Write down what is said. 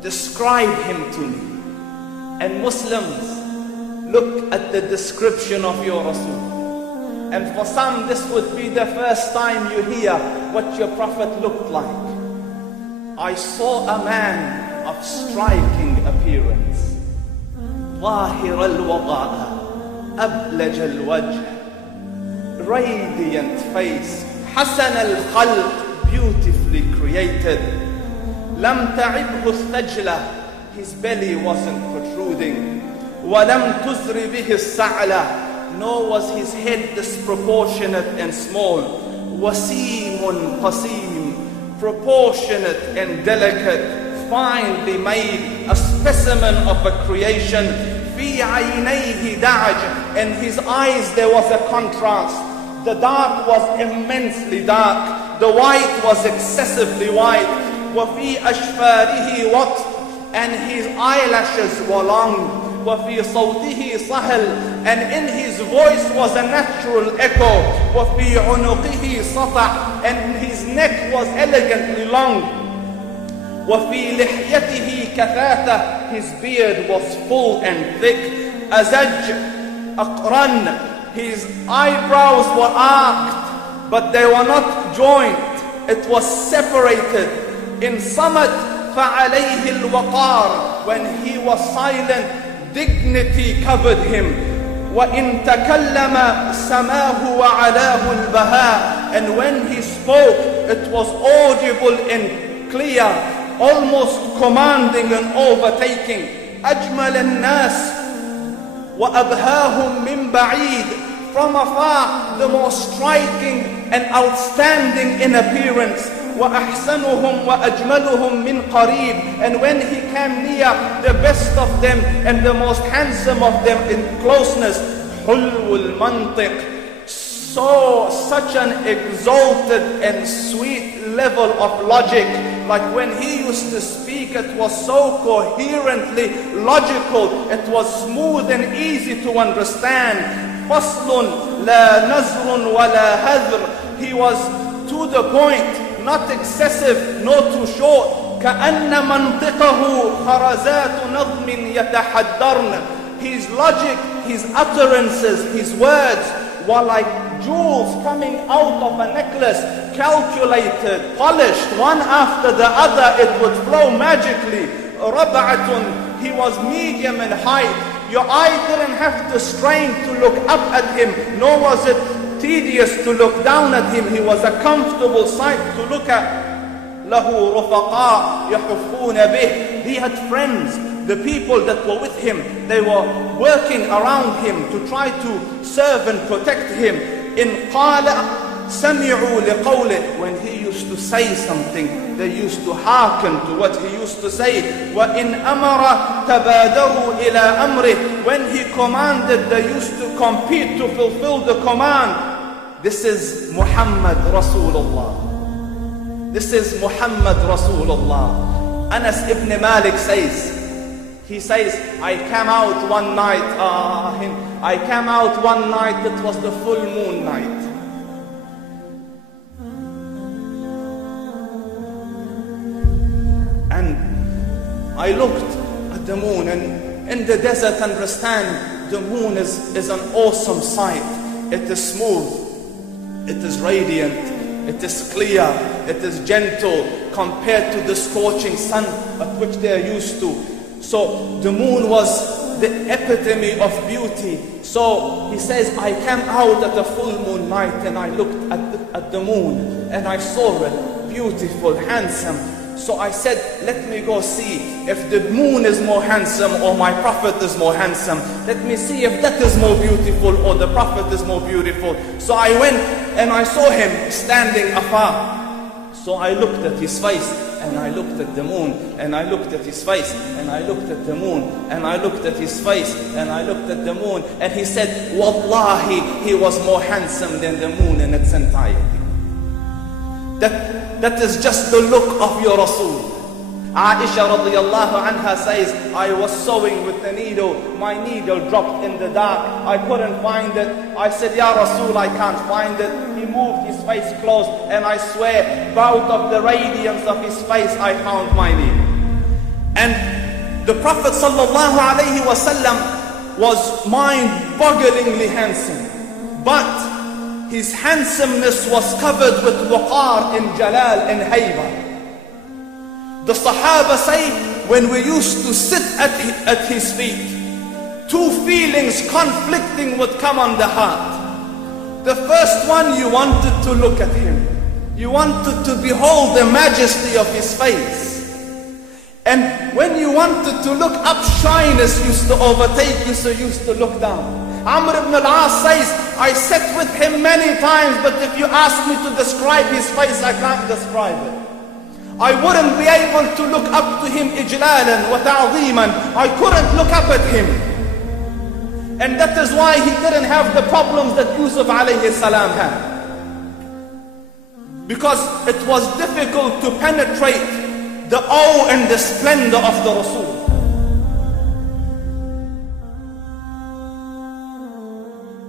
Describe him to me. And Muslims, look at the description of your Rasul. And for some, this would be the first time you hear what your Prophet looked like. I saw a man of striking appearance. ظاهر الوضاء أبلج الوجه, radiant face, حسن الخلق, beautifully created. لم تعبه الثجلة, his belly wasn't protruding. ولم تزر به السعلة, nor was his head disproportionate and small. وسيم قسيم, proportionate and delicate, finely made, a specimen of a creation. في عينيه دعج, in his eyes there was a contrast. The dark was immensely dark, the white was excessively white. وفي أشفاره وط, and his eyelashes were long. وفي صوته صهل, and in his voice was a natural echo. وفي عنقه سطع, and his neck was elegantly long. وفي لحيته كثاثة, his beard was full and thick. أزج أقرن, his eyebrows were arched, but they were not joined, it was separated. In صمت فعليه الوقار, when he was silent, dignity covered him. وإن تكلم سماه وعلاه البهاء, and when he spoke, it was audible and clear, almost commanding and overtaking. أجمل الناس وأبهاهم من بعيد, from afar the most striking and outstanding in appearance. وأحسنهم وأجملهم من قريب, and when he came near, the best of them and the most handsome of them in closeness. حلو المنطق, such an exalted and sweet level of logic. Like when he used to speak, it was so coherently logical, it was smooth and easy to understand. فصل لا نزر ولا هذر, he was to the point, not excessive nor too short. كأن منطقه خرزات نظم يتحدرن, his logic, his utterances, his words were like jewels coming out of a necklace, calculated, polished, one after the other, it would flow magically. ربعة, he was medium in height. Your eye didn't have to strain to look up at him, nor was it tedious to look down at him. He was a comfortable sight to look at. له رفقاء يحفون به, he had friends. The people that were with him, they were working around him to try to serve and protect him. إن قال سمعوا لقوله, when he used to say something, they used to hearken to what he used to say. وإن أمر تبادروا إلى أمره, when he commanded, they used to compete to fulfill the command. This is Muhammad Rasulullah. This is Muhammad Rasulullah. Anas ibn Malik says, he says, I came out one night, it was the full moon night. And I looked at the moon, and in the desert, understand, the moon is an awesome sight. It is smooth, it is radiant, it is clear, it is gentle compared to the scorching sun at which they are used to. So the moon was the epitome of beauty. So he says, I came out at a full moon night and I looked at the moon and I saw it beautiful, handsome. So I said, let me go see if the moon is more handsome or my Prophet is more handsome. Let me see if that is more beautiful or the Prophet is more beautiful. So I went and I saw him standing afar. So I looked at his face and I looked at the moon and I looked at his face and I looked at the moon and I looked at his face and I looked at the moon, and he said, Wallahi, he was more handsome than the moon in its entirety. That is just the look of your Rasul. Aisha radiallahu anha says, I was sewing with the needle, my needle dropped in the dark, I couldn't find it. I said, Ya Rasul, I can't find it. He moved his face closed, and I swear, out of the radiance of his face, I found my name. And the Prophet sallallahu alaihi wasallam was mind-bogglingly handsome, but his handsomeness was covered with waqar and jalal and hayba. The Sahaba say, when we used to sit at his feet, two feelings conflicting would come on the heart. The first one, you wanted to look at him. You wanted to behold the majesty of his face. And when you wanted to look up, shyness used to overtake you, so you used to look down. Amr ibn al-As says, I sat with him many times, but if you ask me to describe his face, I can't describe it. I wouldn't be able to look up to him ijlalan wa ta'ziman. I couldn't look up at him. And that is why he didn't have the problems that Yusuf alayhi salam had. Because it was difficult to penetrate the awe and the splendor of the Rasul.